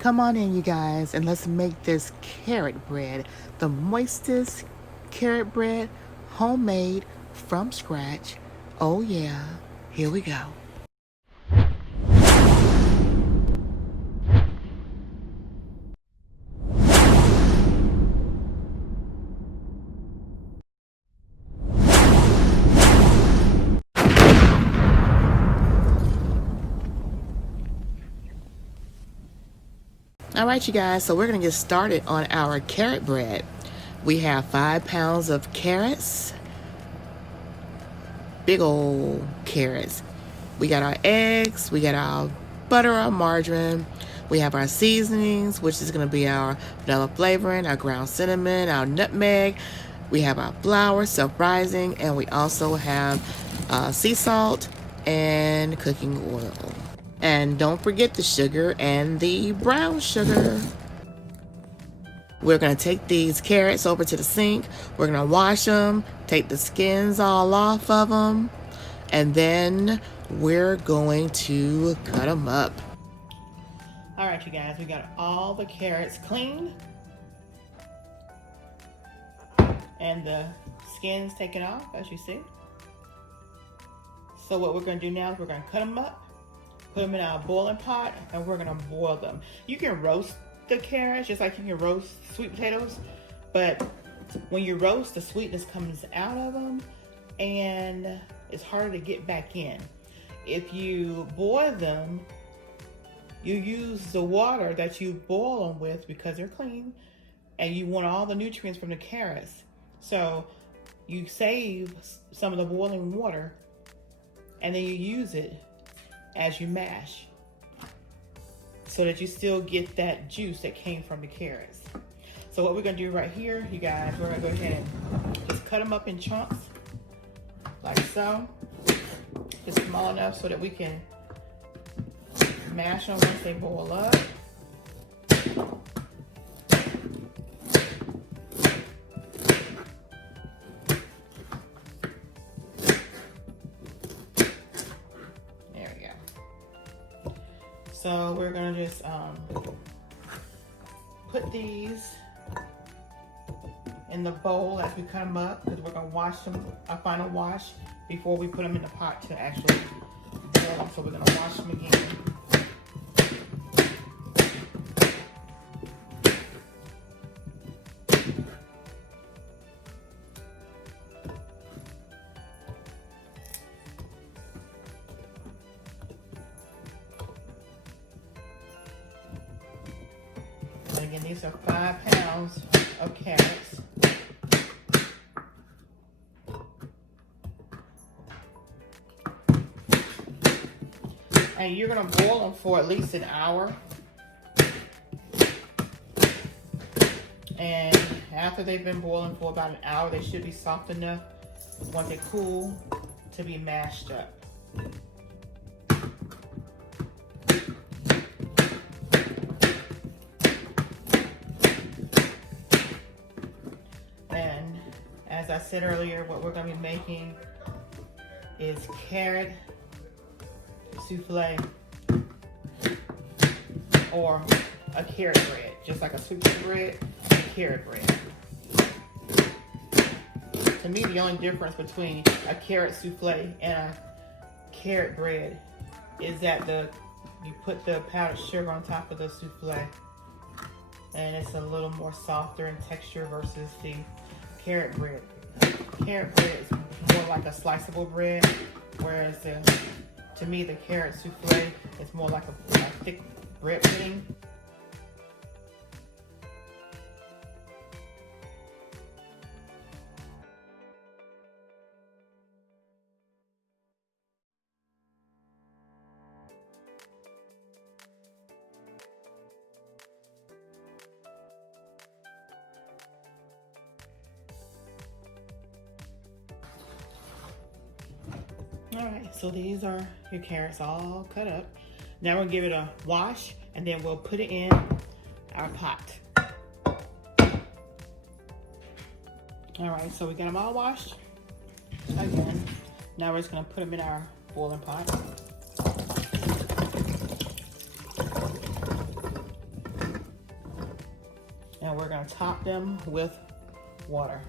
Come on in, you guys, and let's make this carrot bread, the moistest carrot bread, homemade from scratch. Oh yeah, here we go. All right, you guys, so we're gonna get started on our carrot bread. We have 5 pounds of carrots, big old carrots. We got our eggs, we got our butter, our margarine, we have our seasonings, which is gonna be our vanilla flavoring, our ground cinnamon, our nutmeg. We have our flour, self-rising, and we also have sea salt and cooking oil. And don't forget the sugar and the brown sugar. We're going to take these carrots over to the sink. We're going to wash them, take the skins all off of them, and then we're going to cut them up. All right, you guys, we got all the carrots cleaned and the skins taken off, as you see. So what we're going to do now is we're going to cut them up, put them in our boiling pot, and we're gonna boil them. You can roast the carrots just like you can roast sweet potatoes, but when you roast, the sweetness comes out of them and it's harder to get back in. If you boil them, you use the water that you boil them with because they're clean, and you want all the nutrients from the carrots. So you save some of the boiling water and then you use it as you mash so that you still get that juice that came from the carrots. So what we're gonna do right here, you guys, we're gonna go ahead and just cut them up in chunks like so. Just small enough so that we can mash them once they boil up. So we're gonna just put these in the bowl as we cut them up, because we're gonna wash them, a final wash, before we put them in the pot to actually boil them. So we're gonna wash them again. Again, these are 5 pounds of carrots. And you're gonna boil them for at least an hour. And after they've been boiling for about an hour, they should be soft enough once they cool to be mashed up. As I said earlier, what we're going to be making is carrot souffle or a carrot bread, just like a sweet potato bread, a carrot bread. To me, the only difference between a carrot souffle and a carrot bread is that you put the powdered sugar on top of the souffle, and it's a little more softer in texture versus the carrot bread. Carrot bread is more like a sliceable bread, whereas to me the carrot souffle is more like a thick bread pudding. All right, so these are your carrots all cut up. Now we'll give it a wash, and then we'll put it in our pot. All right, so we got them all washed. Again, now we're just gonna put them in our boiling pot. And we're gonna top them with water.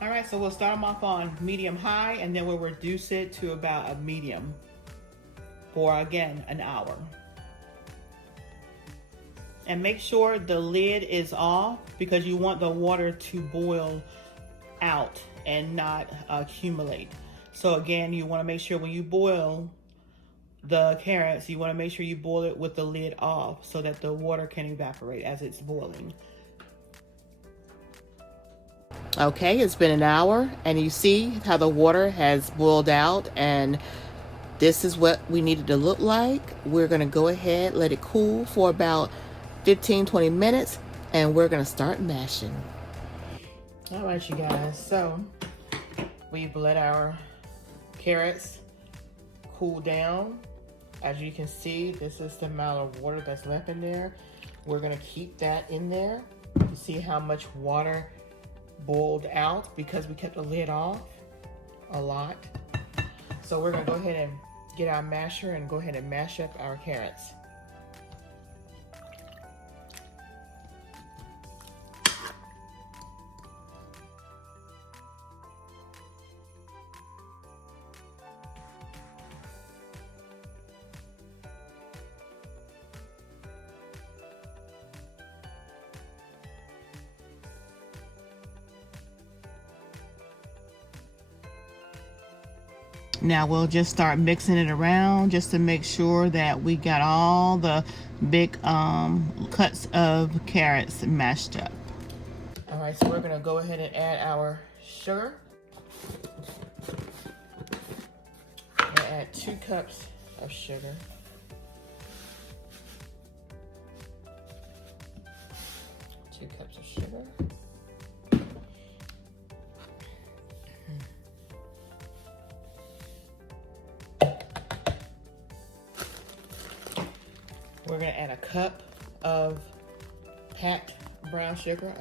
All right, so we'll start them off on medium high, and then we'll reduce it to about a medium for, again, an hour. And make sure the lid is off because you want the water to boil out and not accumulate. So again, you want to make sure when you boil the carrots, you want to make sure you boil it with the lid off so that the water can evaporate as it's boiling. Okay, it's been an hour and you see how the water has boiled out, and this is what we need it to look like. We're going to go ahead, let it cool for about 15-20 minutes, and we're going to start mashing. All right, you guys, so we've let our carrots cool down. As you can see, this is the amount of water that's left in there. We're going to keep that in there. You see how much water boiled out because we kept the lid off a lot. So we're gonna go ahead and get our masher and go ahead and mash up our carrots. Now we'll just start mixing it around just to make sure that we got all the big cuts of carrots mashed up. All right, so we're gonna go ahead and add our sugar. I'm gonna add 2 cups of sugar. Two cups of sugar. We're gonna add a cup of packed brown sugar,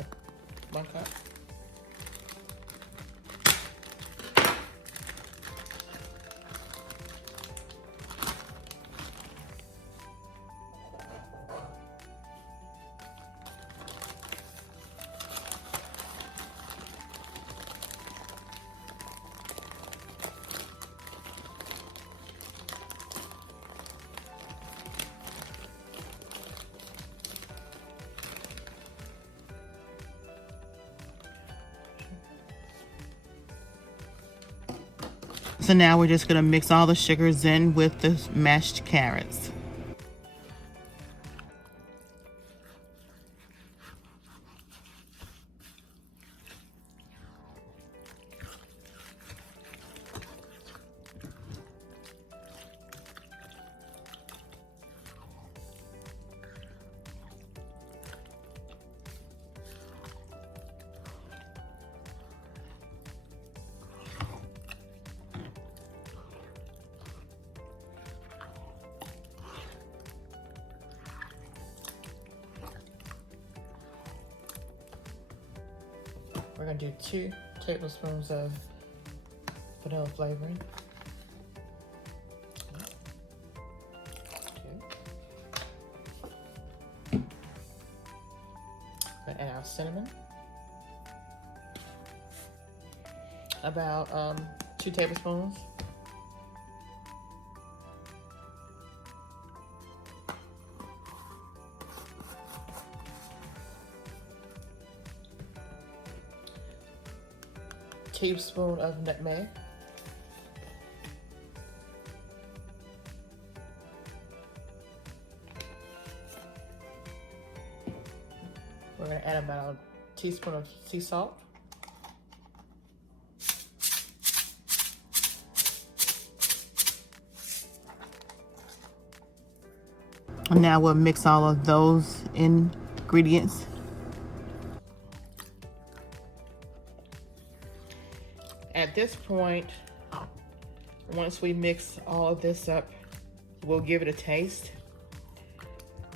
1 cup. So now we're just gonna mix all the sugars in with the mashed carrots. We're gonna do 2 tablespoons of vanilla flavoring. Gonna add our cinnamon. About 2 tablespoons. Teaspoon of nutmeg. We're going to add about a teaspoon of sea salt. And now we'll mix all of those ingredients. At this point, once we mix all of this up, we'll give it a taste.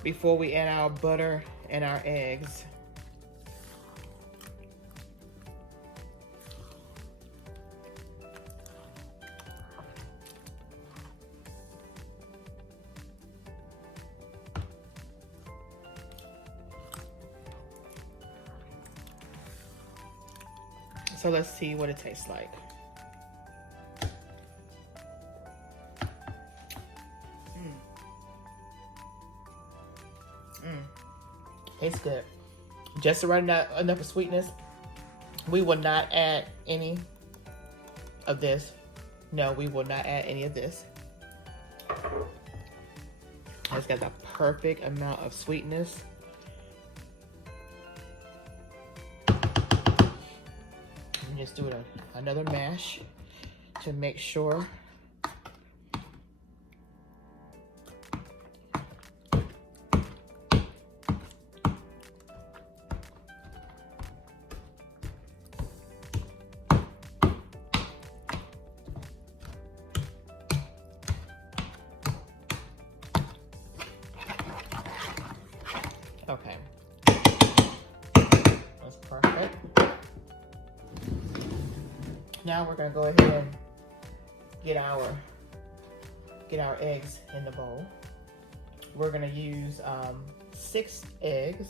before we add our butter and our eggs. So let's see what it tastes like. Tastes good. Just the right enough of sweetness. We will not add any of this. No, we will not add any of this. It's got the perfect amount of sweetness. And just do another mash to make sure. Okay, that's perfect. Now we're gonna go ahead and get our eggs in the bowl. We're gonna use 6 eggs.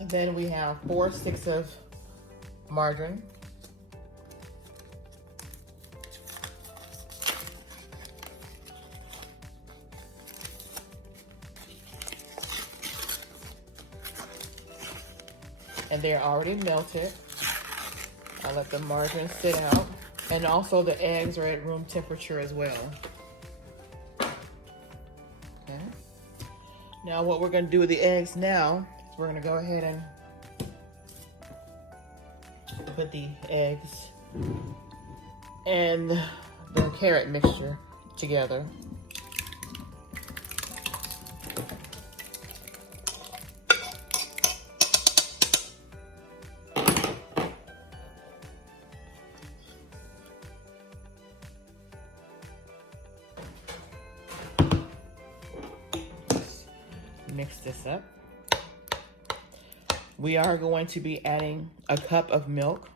And then we have 4 sticks of margarine. And they're already melted. I let the margarine sit out. And also the eggs are at room temperature as well. Okay. Now what we're gonna do with the eggs now, is we're gonna go ahead and put the eggs and the carrot mixture together. Mix this up. We are going to be adding a cup of milk.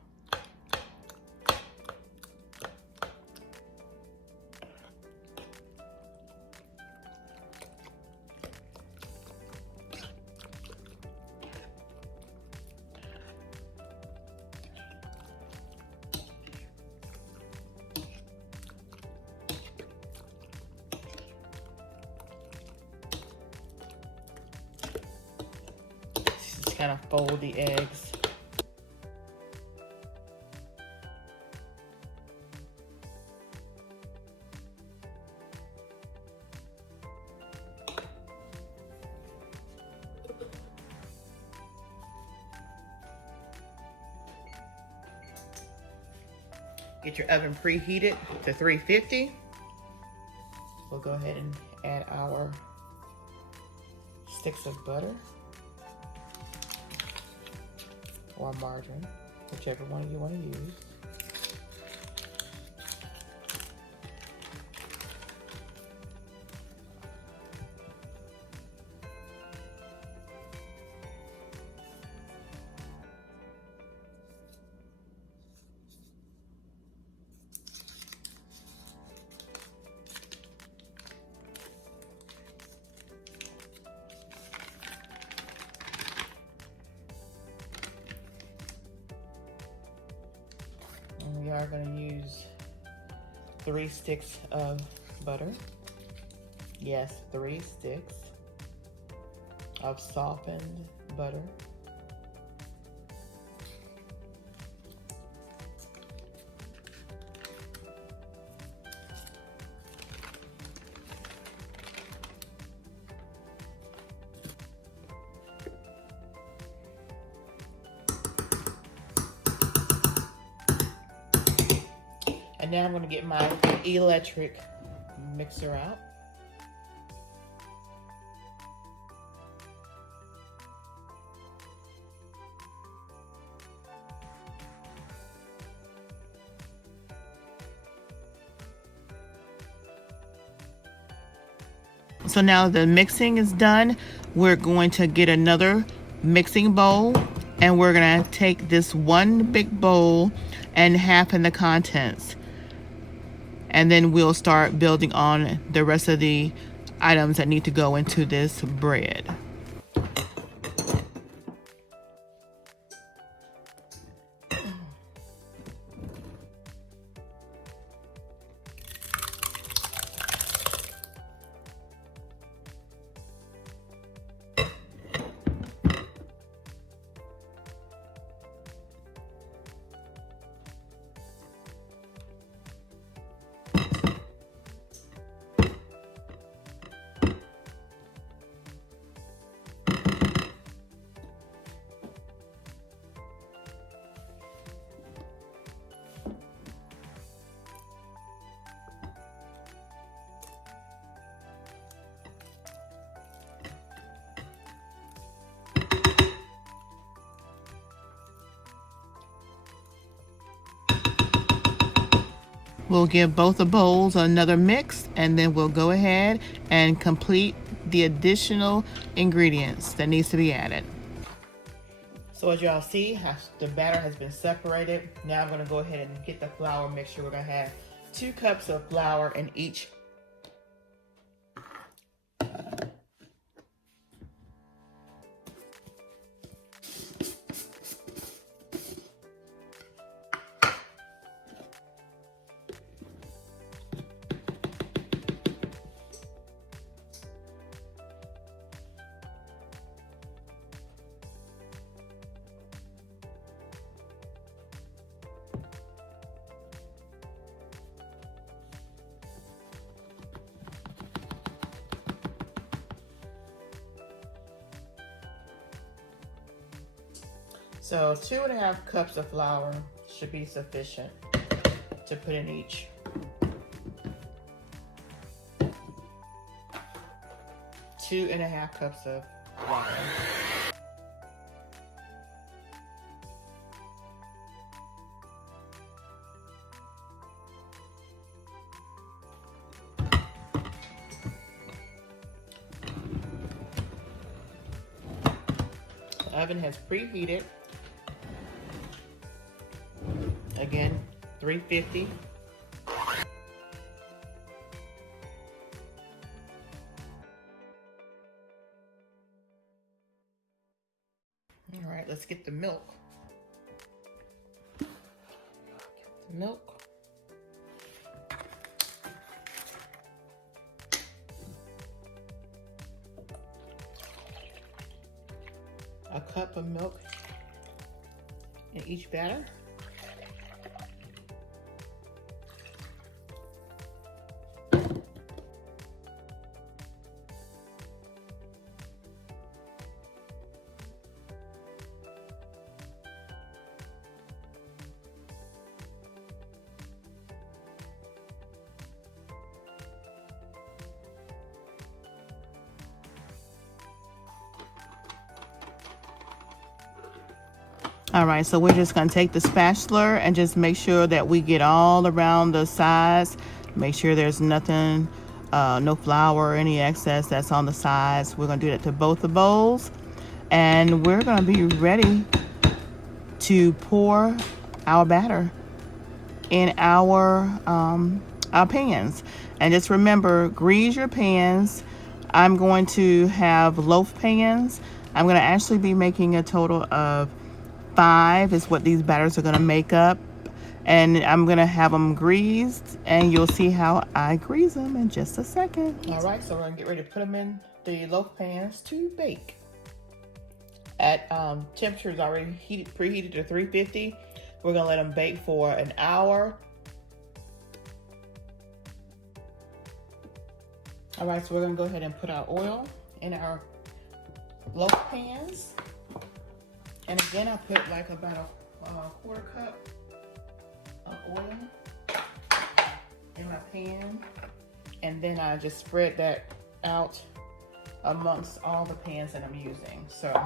Kind of fold the eggs. Get your oven preheated to 350. We'll go ahead and add our sticks of butter or margarine, whichever one you want to use. are going to use 3 sticks of butter. Yes, 3 sticks of softened butter. And now I'm going to get my electric mixer out. So now the mixing is done. We're going to get another mixing bowl, and we're going to take this one big bowl and half in the contents. And then we'll start building on the rest of the items that need to go into this bread. We'll give both the bowls another mix, and then we'll go ahead and complete the additional ingredients that needs to be added. So as y'all see, the batter has been separated. Now I'm going to go ahead and get the flour mixture. We're going to have 2 cups of flour in each. So 2.5 cups of flour should be sufficient to put in each. Two and a half cups of flour. The oven has preheated. Again, 350. All right, let's get the milk. A cup of milk in each batter. All right, so we're just gonna take the spatula and just make sure that we get all around the sides. Make sure there's nothing, no flour or any excess that's on the sides. We're gonna do that to both the bowls. And we're gonna be ready to pour our batter in our pans. And just remember, grease your pans. I'm going to have loaf pans. I'm gonna actually be making a total of 5 is what these batters are going to make up, And I'm gonna have them greased, and you'll see how I grease them in just a second. All right, so we're gonna get ready to put them in the loaf pans to bake. At temperature is already preheated to 350. We're gonna let them bake for an hour. All right, so we're gonna go ahead and put our oil in our loaf pans. And again, I put like about a quarter cup of oil in my pan. And then I just spread that out amongst all the pans that I'm using. So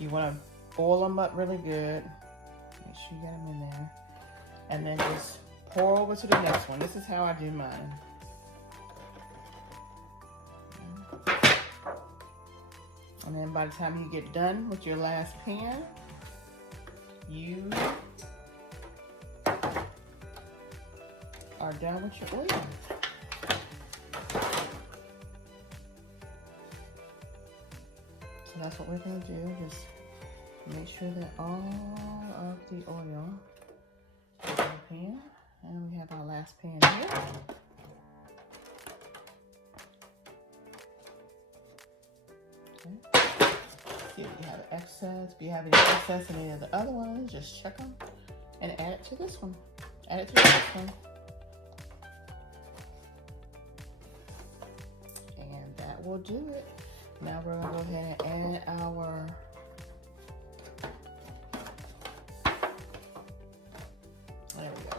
you wanna boil them up really good. Make sure you get them in there. And then just pour over to the next one. This is how I do mine. And then by the time you get done with your last pan, you are done with your oil. So that's what we're going to do. Just make sure that all of the oil is in the pan. And we have our last pan here. See if you have excess. If you have any excess in any of the other ones, just check them and add it to this one. Add it to this one. And that will do it. Now we're gonna go ahead and add our there we go.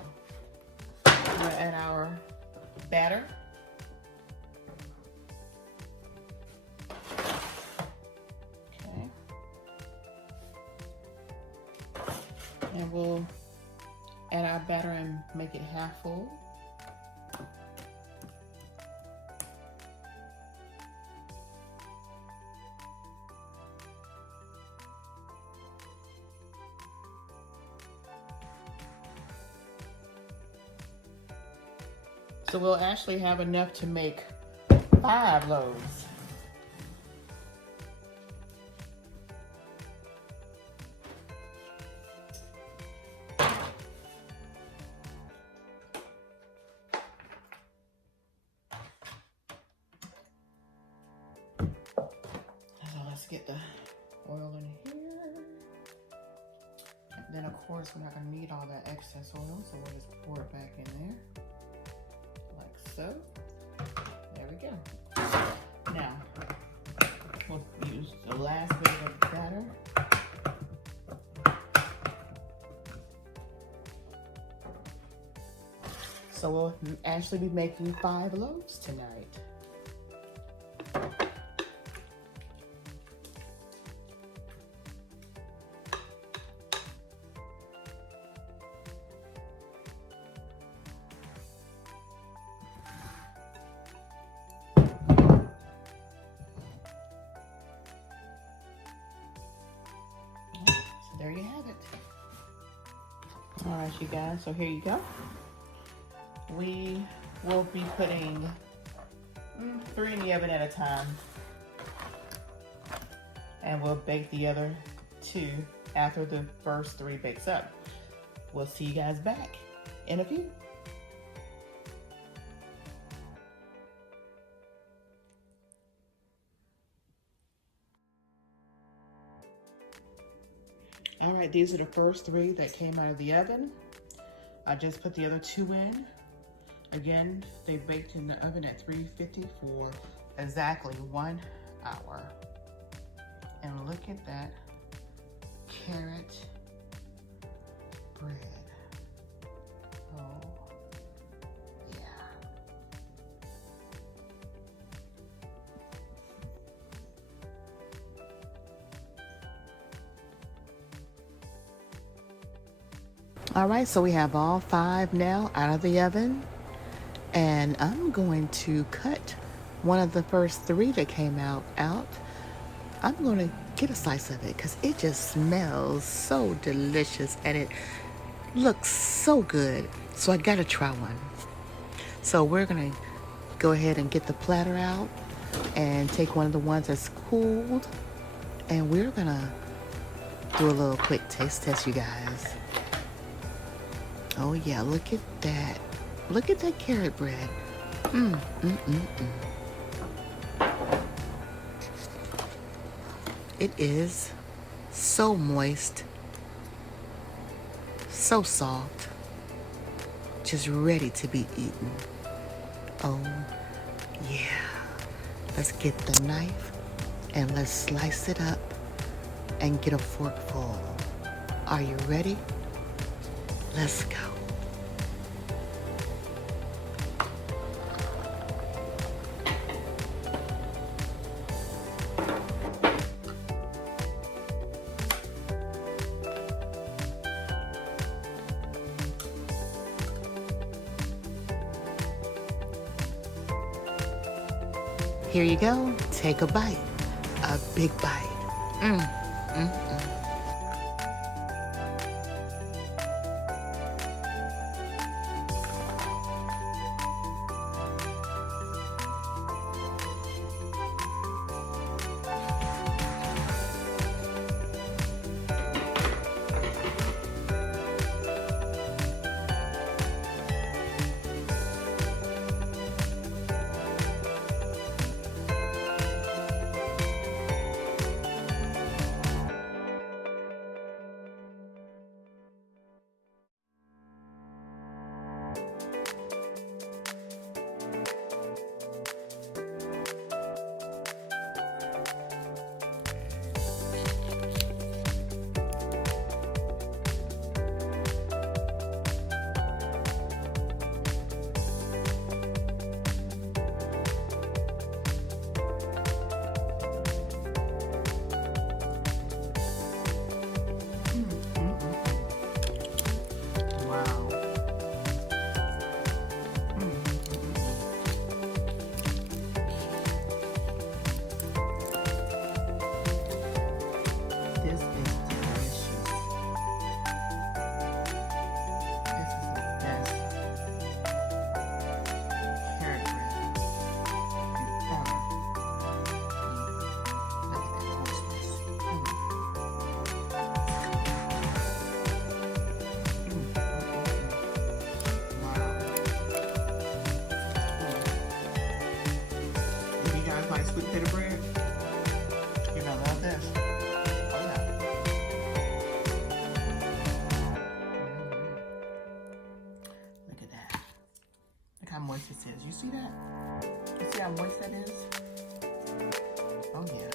We're gonna add our batter. And we'll add our batter and make it half full. So we'll actually have enough to make 5 loaves. Get the oil in here. And then of course we're not going to need all that excess oil, so we'll just pour it back in there like so. There we go. Now we'll use the last bit of the batter. So we'll actually be making 5 loaves tonight. There you have it. All right, you guys, so here you go. We will be putting 3 in the oven at a time. And we'll bake the other 2 after the first 3 bakes up. We'll see you guys back in a few. All right, these are the first 3 that came out of the oven. I just put the other 2 in. Again, they baked in the oven at 350 for exactly 1 hour. And look at that carrot bread. Oh, yeah. All right, so we have all 5 now out of the oven. And I'm going to cut one of the first 3 that came out. I'm going to get a slice of it because it just smells so delicious and it looks so good. So I got to try one. So we're going to go ahead and get the platter out and take one of the ones that's cooled. And we're going to do a little quick taste test, you guys. Oh yeah, look at that. Look at that carrot bread. It is so moist, so soft, just ready to be eaten. Oh yeah. Let's get the knife and let's slice it up and get a forkful. Are you ready? Let's go. Here you go. Take a bite. A big bite. Sweet potato bread. You're gonna love this. Oh yeah. Look at that. Look how moist this is. You see that? You see how moist that is? Oh yeah.